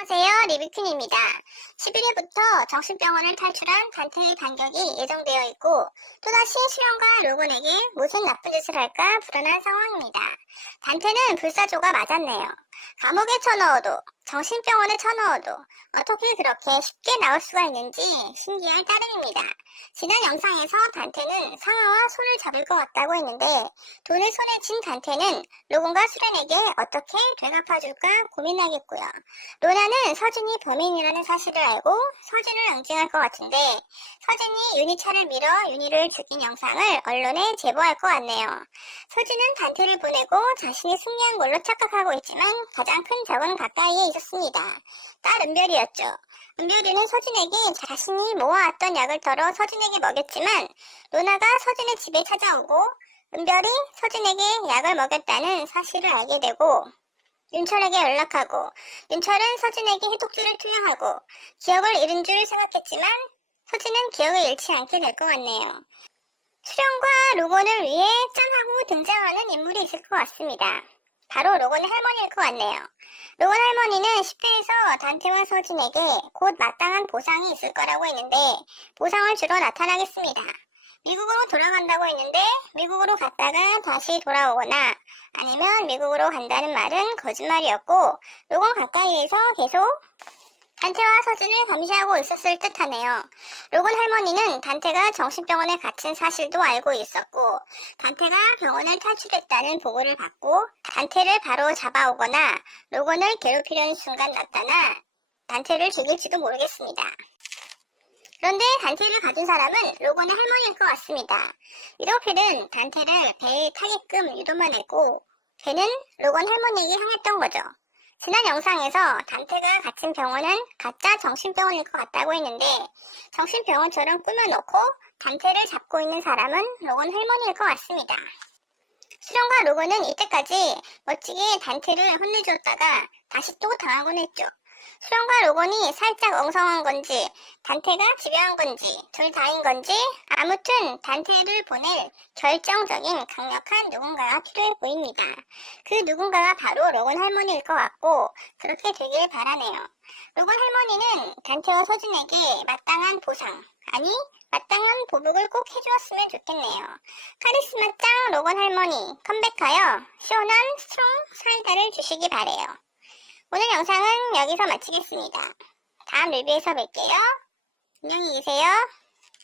안녕하세요. 리뷰퀸입니다. 11일부터 정신병원을 탈출한 단테의 반격이 예정되어 있고 또다시 수영과 로건에게 무슨 나쁜 짓을 할까 불안한 상황입니다. 단테는 불사조가 맞았네요. 감옥에 쳐넣어도 정신병원에 쳐넣어도 어떻게 그렇게 쉽게 나올 수가 있는지 신기할 따름입니다. 지난 영상에서 단테는 상어와 손을 잡을 것 같다고 했는데 돈을 손에 쥔 단테는 로건과 수련에게 어떻게 되갚아줄까 고민하겠고요. 로나는 서진이 범인이라는 사실을 알고 서진을 응징할 것 같은데 서진이 윤희 차를 밀어 윤희를 죽인 영상을 언론에 제보할 것 같네요. 서진은 단테를 보내고 자신이 승리한 걸로 착각하고 있지만 가장 큰 적은 가까이에 있었습니다. 딸 은별이었죠. 은별이는 서진에게 자신이 모아왔던 약을 덜어 서진에게 먹였지만 로나가 서진의 집에 찾아오고 은별이 서진에게 약을 먹였다는 사실을 알게 되고 윤철에게 연락하고 윤철은 서진에게 해독주를 투여하고 기억을 잃은 줄 생각했지만 서진은 기억을 잃지 않게 될 것 같네요. 수련과 로건을 위해 짠하고 등장하는 인물이 있을 것 같습니다. 바로 로건의 할머니일 것 같네요. 로건 할머니는 10회에서 단테와 서진에게 곧 마땅한 보상이 있을 거라고 했는데 보상을 주러 나타나겠습니다. 미국으로 돌아간다고 했는데 미국으로 갔다가 다시 돌아오거나 아니면 미국으로 간다는 말은 거짓말이었고 로건 가까이에서 계속 단테와 서준을 감시하고 있었을 듯하네요. 로건 할머니는 단테가 정신병원에 갇힌 사실도 알고 있었고 단테가 병원을 탈출했다는 보고를 받고 단테를 바로 잡아오거나 로건을 괴롭히려는 순간 나타나 단테를 죽일지도 모르겠습니다. 그런데 단테를 가진 사람은 로건의 할머니일 것 같습니다. 위도필은 단테를 배에 타게끔 유도만 했고 걔는 로건 할머니에게 향했던 거죠. 지난 영상에서 단테가 갇힌 병원은 가짜 정신병원일 것 같다고 했는데 정신병원처럼 꾸며놓고 단테를 잡고 있는 사람은 로건 할머니일 것 같습니다. 수련과 로건은 이때까지 멋지게 단테를 혼내줬다가 다시 또 당하곤 했죠. 수련과 로건이 살짝 엉성한 건지 단테가 지배한 건지 둘 다인 건지 아무튼 단테를 보낼 결정적인 강력한 누군가가 필요해 보입니다. 그 누군가가 바로 로건 할머니일 것 같고 그렇게 되길 바라네요. 로건 할머니는 단테와 서준에게 마땅한 보상 아니 마땅한 보복을 꼭 해주었으면 좋겠네요. 카리스마 짱 로건 할머니 컴백하여 시원한 스트롱 사이다를 주시기 바래요. 오늘 영상은 여기서 마치겠습니다. 다음 리뷰에서 뵐게요. 안녕히 계세요.